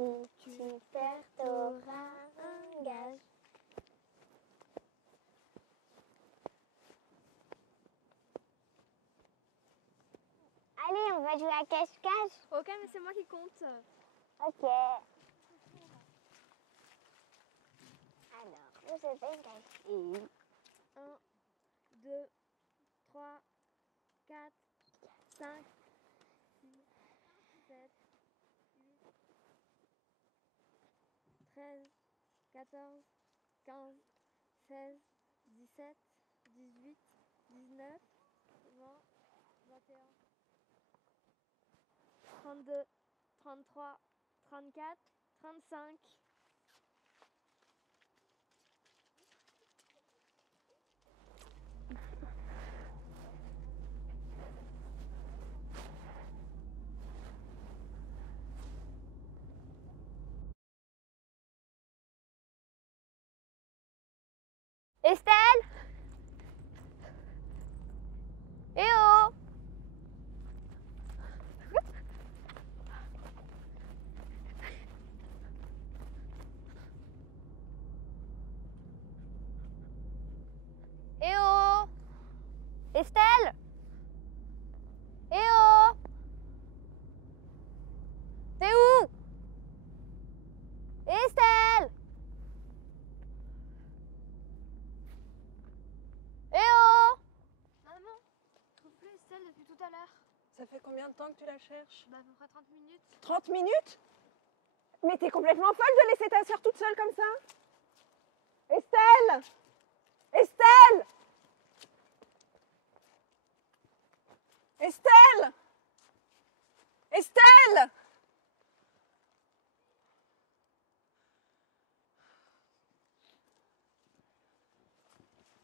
Si tu perds, t'auras un gage. Allez, on va jouer à cache-cache. Ok, mais c'est moi qui compte. Ok. Alors, vous avez caché. 1, 2, 3, 4, 5, 6, 7, 8, 13, 14, 15, 16, 17, 18, 19, 20, 21, 32, 33, 34, 35. Estelle? Eh oh! Eh oh! Estelle? Eh oh! T'es où? Estelle? Eh oh! Maman, je trouve plus Estelle depuis tout à l'heure. Ça fait combien de temps que tu la cherches? Bah à peu près 30 minutes. 30 minutes? Mais t'es complètement folle de laisser ta sœur toute seule comme ça? Estelle! Estelle! Estelle! Estelle!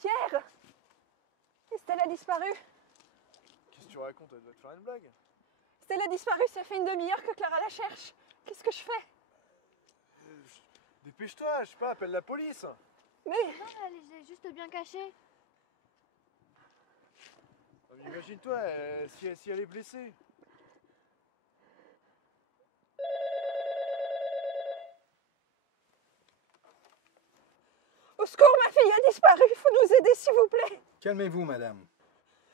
Pierre! Estelle a disparu. Qu'est-ce que tu racontes? Elle doit te faire une blague. Estelle a disparu, ça fait une demi-heure que Clara la cherche. Qu'est-ce que je fais? Dépêche-toi, je sais pas, appelle la police. Mais Non, elle est juste bien cachée. Imagine-toi, si elle est blessée. au secours, ma fille a disparu. Il faut nous aider, s'il vous plaît. Calmez-vous, madame.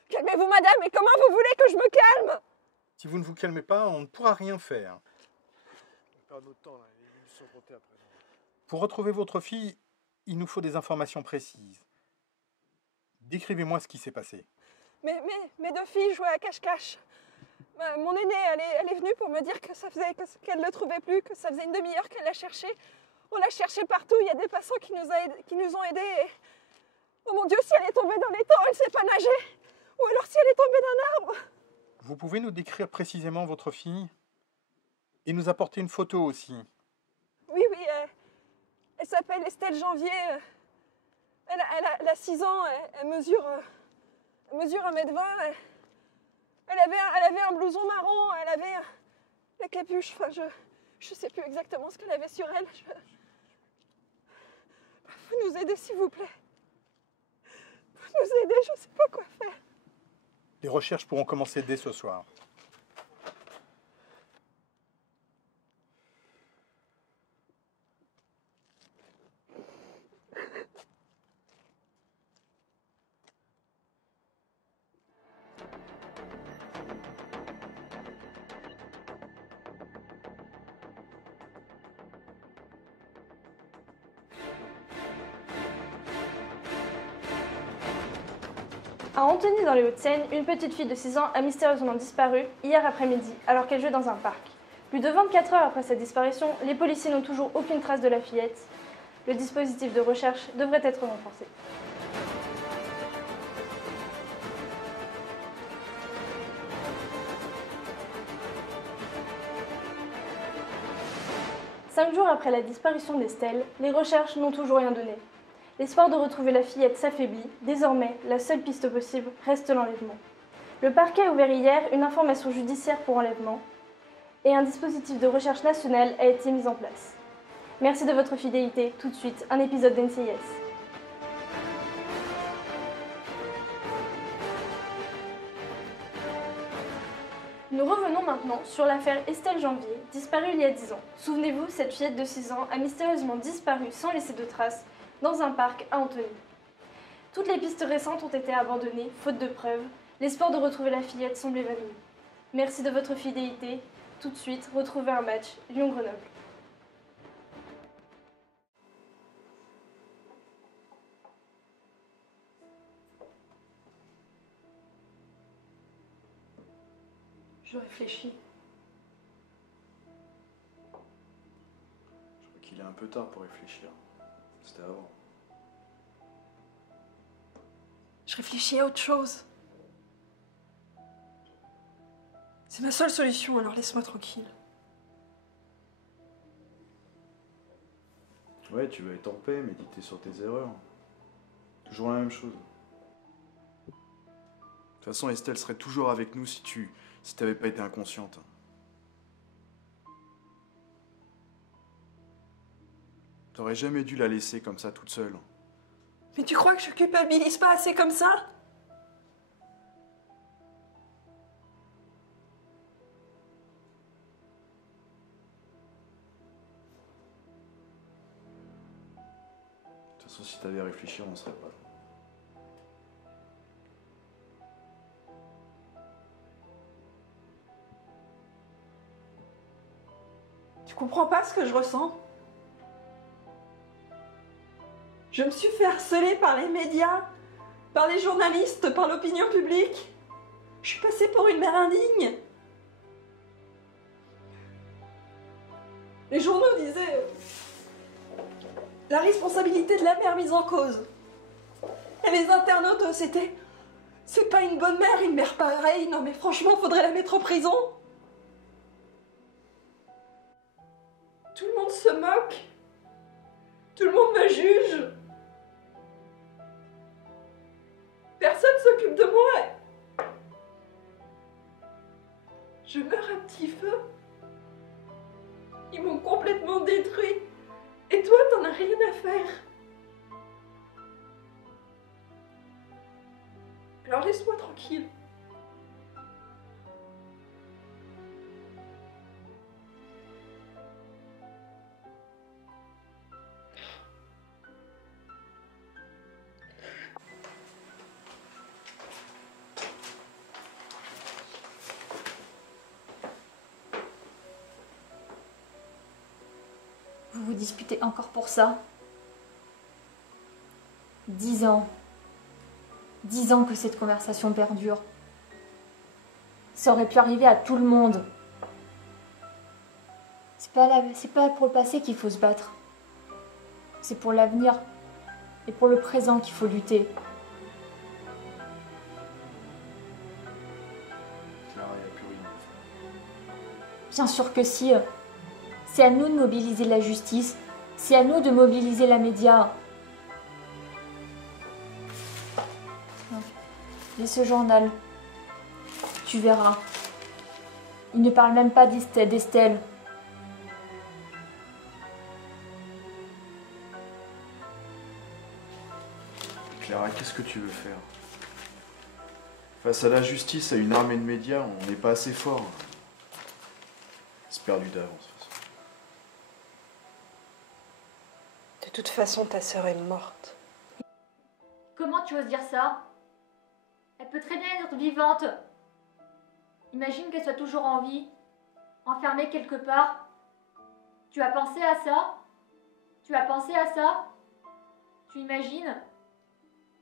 Calmez-vous, madame, mais comment vous voulez que je me calme? Si vous ne vous calmez pas, on ne pourra rien faire. On perd notre temps là, les minutes sont comptées à présent. Pour retrouver votre fille, il nous faut des informations précises. Décrivez-moi ce qui s'est passé. Mes deux filles jouaient à cache-cache. Mon aînée, elle est venue pour me dire qu'elle ne le trouvait plus, que ça faisait une demi-heure qu'elle la cherchait. On l'a cherchée partout, il y a des passants qui nous ont aidés. Et... oh mon Dieu, si elle est tombée dans les temps, elle ne sait pas nager. Ou alors si elle est tombée d'un arbre. Vous pouvez nous décrire précisément votre fille et nous apporter une photo aussi. Oui, elle s'appelle Estelle Janvier. Elle a 6 ans, elle mesure 1m20. Elle avait un blouson marron, elle avait la capuche. Enfin, je sais plus exactement ce qu'elle avait sur elle. Faut nous aider, s'il vous plaît. Faut nous aider, je sais pas quoi faire. Les recherches pourront commencer dès ce soir. À Antony, dans les Hauts-de-Seine, une petite fille de 6 ans a mystérieusement disparu hier après-midi alors qu'elle jouait dans un parc. Plus de 24 heures après sa disparition, les policiers n'ont toujours aucune trace de la fillette. Le dispositif de recherche devrait être renforcé. Cinq jours après la disparition d'Estelle, les recherches n'ont toujours rien donné. L'espoir de retrouver la fillette s'affaiblit. Désormais, la seule piste possible reste l'enlèvement. Le parquet a ouvert hier une information judiciaire pour enlèvement et un dispositif de recherche national a été mis en place. Merci de votre fidélité. Tout de suite, un épisode d'NCIS. Nous revenons maintenant sur l'affaire Estelle Janvier, disparue il y a 10 ans. Souvenez-vous, cette fillette de 6 ans a mystérieusement disparu sans laisser de traces dans un parc à Antony. Toutes les pistes récentes ont été abandonnées, faute de preuves. L'espoir de retrouver la fillette semble évanoui. Merci de votre fidélité. Tout de suite, retrouvez un match Lyon-Grenoble. Je réfléchis. Je crois qu'il est un peu tard pour réfléchir. C'était avant. Je réfléchis à autre chose. C'est ma seule solution, alors laisse-moi tranquille. Ouais, tu veux être en paix, méditer sur tes erreurs. Toujours la même chose. De toute façon, Estelle serait toujours avec nous si t'avais pas été inconsciente. T'aurais jamais dû la laisser comme ça toute seule. Mais tu crois que je culpabilise pas assez comme ça? De toute façon, si t'avais réfléchi, on ne serait pas là. Tu comprends pas ce que je ressens? Je me suis fait harceler par les médias, par les journalistes, par l'opinion publique. Je suis passée pour une mère indigne. Les journaux disaient la responsabilité de la mère mise en cause. Et les internautes, c'était c'est pas une bonne mère, une mère pareille. Non mais franchement, faudrait la mettre en prison. Tout le monde se moque. Tout le monde me juge. Personne s'occupe de moi. Je meurs à petit feu. Ils m'ont complètement détruit. Et toi, t'en as rien à faire. Alors laisse-moi tranquille. Vous vous disputez encore pour ça? 10 ans. 10 ans que cette conversation perdure. Ça aurait pu arriver à tout le monde. C'est pas pour le passé qu'il faut se battre. C'est pour l'avenir et pour le présent qu'il faut lutter. Clara, il n'y a plus rien. Bien sûr que si. C'est à nous de mobiliser la justice. C'est à nous de mobiliser la média. Lis ce journal. Tu verras. Il ne parle même pas d'Estelle. Clara, qu'est-ce que tu veux faire? Face à la justice, à une armée de médias, on n'est pas assez fort. C'est perdu d'avance. De toute façon, ta sœur est morte. Comment tu oses dire ça? Elle peut très bien être vivante. Imagine qu'elle soit toujours en vie, enfermée quelque part. Tu as pensé à ça? Tu as pensé à ça? Tu imagines?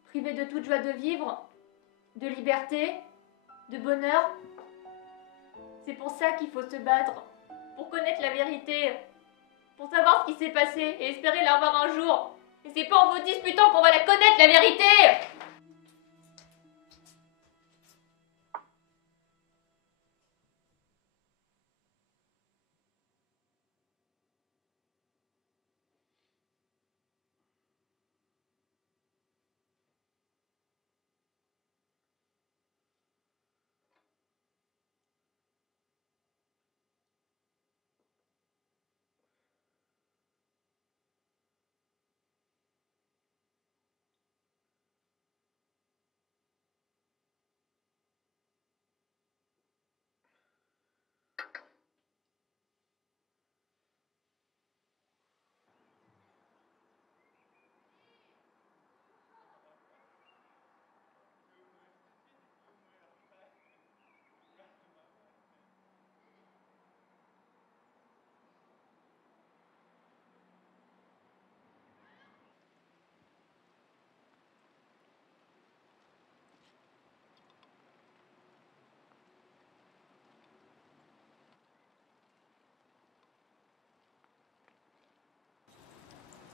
Privée de toute joie de vivre, de liberté, de bonheur. C'est pour ça qu'il faut se battre, pour connaître la vérité, pour savoir ce qui s'est passé et espérer la revoir un jour. Et c'est pas en vous disputant qu'on va la connaître, la vérité!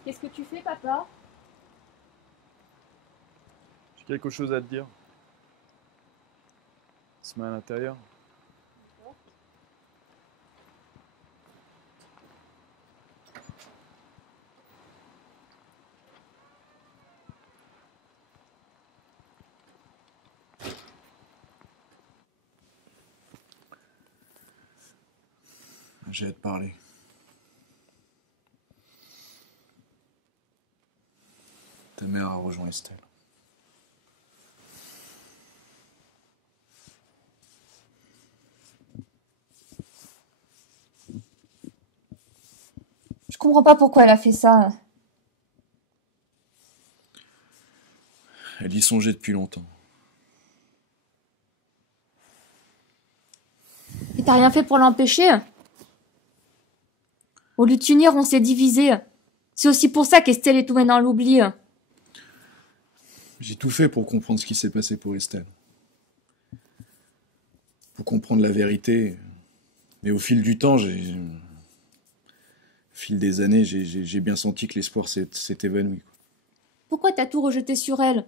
Qu'est-ce que tu fais, papa? J'ai quelque chose à te dire. Se met à l'intérieur. J'ai à te parler. Ta mère a rejoint Estelle. Je comprends pas pourquoi elle a fait ça. Elle y songeait depuis longtemps. Et t'as rien fait pour l'empêcher? Au lieu de s'unir, on s'est divisé. C'est aussi pour ça qu'Estelle est tombée dans l'oubli. J'ai tout fait pour comprendre ce qui s'est passé pour Estelle. Pour comprendre la vérité. Mais au fil du temps, au fil des années, j'ai bien senti que l'espoir s'est évanoui. Pourquoi t'as tout rejeté sur elle?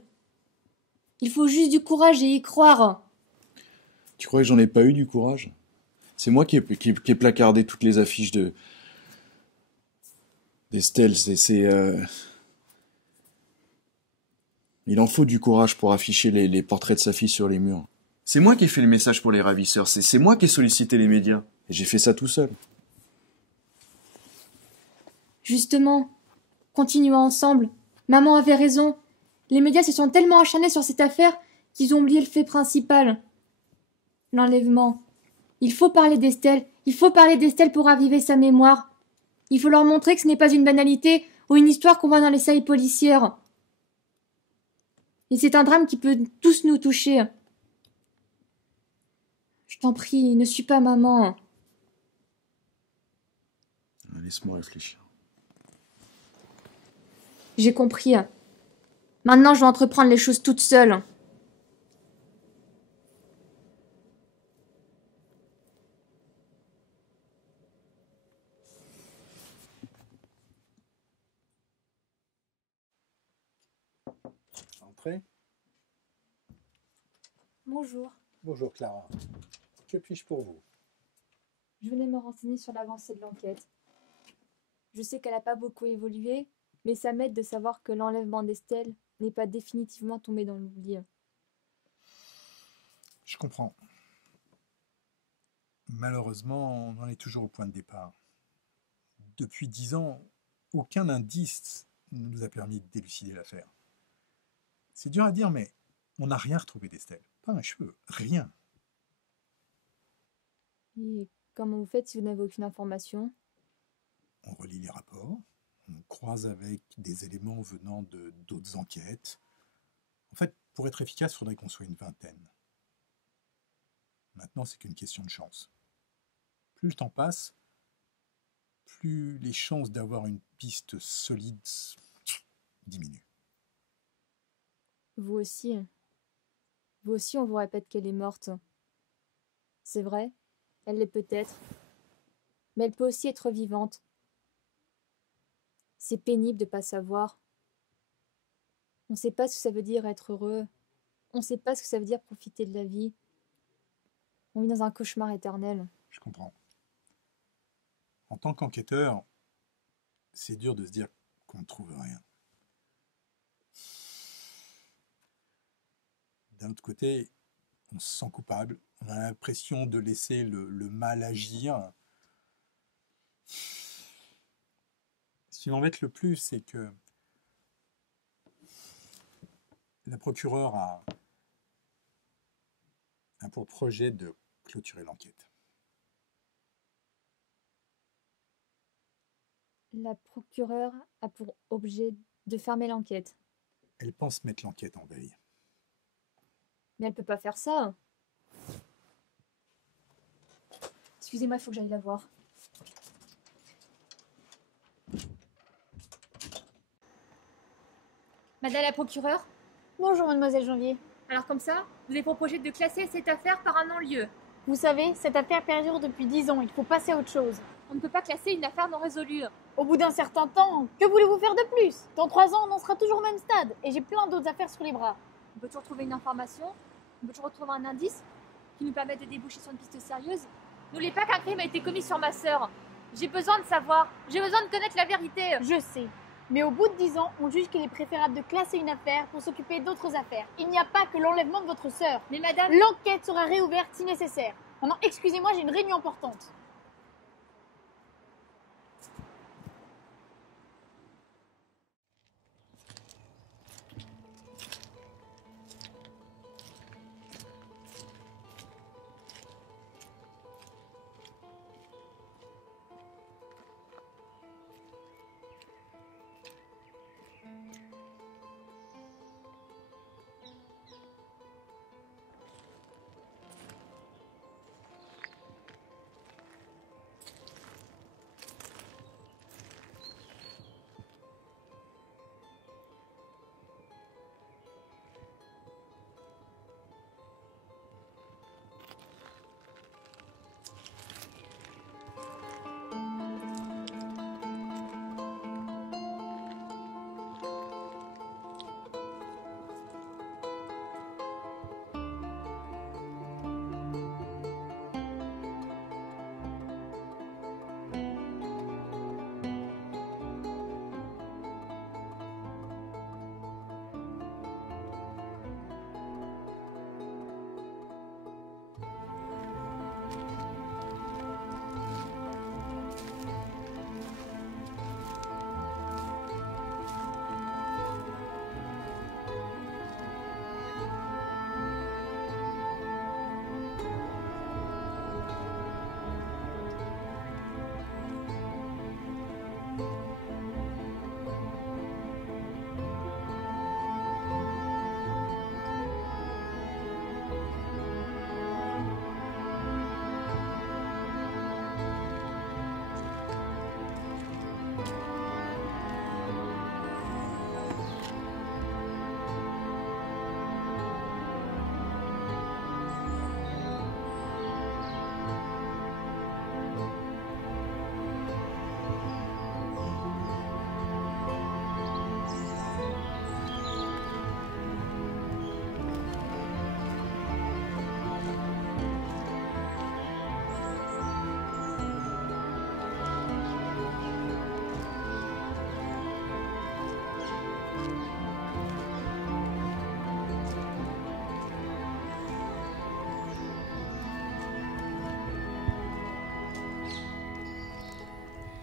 Il faut juste du courage et y croire. Tu crois que j'en ai pas eu du courage? C'est moi qui ai placardé toutes les affiches d'Estelle. Il en faut du courage pour afficher les portraits de sa fille sur les murs. C'est moi qui ai fait le message pour les ravisseurs. C'est moi qui ai sollicité les médias. Et j'ai fait ça tout seul. Justement, continuons ensemble. Maman avait raison. Les médias se sont tellement acharnés sur cette affaire qu'ils ont oublié le fait principal. L'enlèvement. Il faut parler d'Estelle. Il faut parler d'Estelle pour raviver sa mémoire. Il faut leur montrer que ce n'est pas une banalité ou une histoire qu'on voit dans les séries policières. Et c'est un drame qui peut tous nous toucher. Je t'en prie, ne suis pas maman. Laisse-moi réfléchir. J'ai compris. Maintenant, je vais entreprendre les choses toute seule. Entrez. Bonjour. Bonjour Clara. Que puis-je pour vous? Je venais me renseigner sur l'avancée de l'enquête. Je sais qu'elle n'a pas beaucoup évolué, mais ça m'aide de savoir que l'enlèvement d'Estelle n'est pas définitivement tombé dans l'oubli. Je comprends. Malheureusement, on en est toujours au point de départ. Depuis 10 ans, aucun indice ne nous a permis de d'élucider l'affaire. C'est dur à dire, mais on n'a rien retrouvé d'Estelle. Pas un cheveu, rien. Et comment vous faites si vous n'avez aucune information? On relit les rapports, on croise avec des éléments venant de d'autres enquêtes. En fait, pour être efficace, il faudrait qu'on soit une vingtaine. Maintenant, c'est qu'une question de chance. Plus le temps passe, plus les chances d'avoir une piste solide diminuent. Vous aussi. Vous aussi, on vous répète qu'elle est morte. C'est vrai, elle l'est peut-être. Mais elle peut aussi être vivante. C'est pénible de ne pas savoir. On ne sait pas ce que ça veut dire être heureux. On ne sait pas ce que ça veut dire profiter de la vie. On vit dans un cauchemar éternel. Je comprends. En tant qu'enquêteur, c'est dur de se dire qu'on ne trouve rien. D'un autre côté, on se sent coupable, on a l'impression de laisser le mal agir. Ce qui m'embête le plus, c'est que la procureure a pour projet de clôturer l'enquête. La procureure a pour objet de fermer l'enquête. Elle pense mettre l'enquête en veille. Mais elle peut pas faire ça. Excusez-moi, il faut que j'aille la voir. Madame la procureure, Bonjour, mademoiselle Janvier. alors comme ça, vous avez pour projet de classer cette affaire par un non-lieu. Vous savez, cette affaire perdure depuis 10 ans, il faut passer à autre chose. On ne peut pas classer une affaire non résolue. Au bout d'un certain temps, que voulez-vous faire de plus? Dans 3 ans, on en sera toujours au même stade, et j'ai plein d'autres affaires sur les bras. On peut toujours trouver une information, on peut toujours retrouver un indice qui nous permet de déboucher sur une piste sérieuse. N'oubliez pas qu'un crime a été commis sur ma sœur. J'ai besoin de savoir, j'ai besoin de connaître la vérité. Je sais. Mais au bout de 10 ans, on juge qu'il est préférable de classer une affaire pour s'occuper d'autres affaires. Il n'y a pas que l'enlèvement de votre sœur. Mais madame... L'enquête sera réouverte si nécessaire. Maintenant, excusez-moi, j'ai une réunion importante.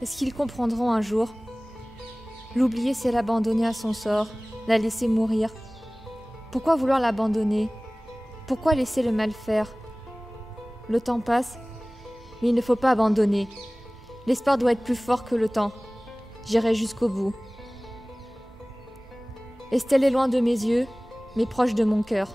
Est-ce qu'ils comprendront un jour? L'oublier, c'est l'abandonner à son sort, la laisser mourir. Pourquoi vouloir l'abandonner? Pourquoi laisser le mal faire? Le temps passe, mais il ne faut pas abandonner. L'espoir doit être plus fort que le temps. J'irai jusqu'au bout. Estelle est loin de mes yeux, mais proche de mon cœur.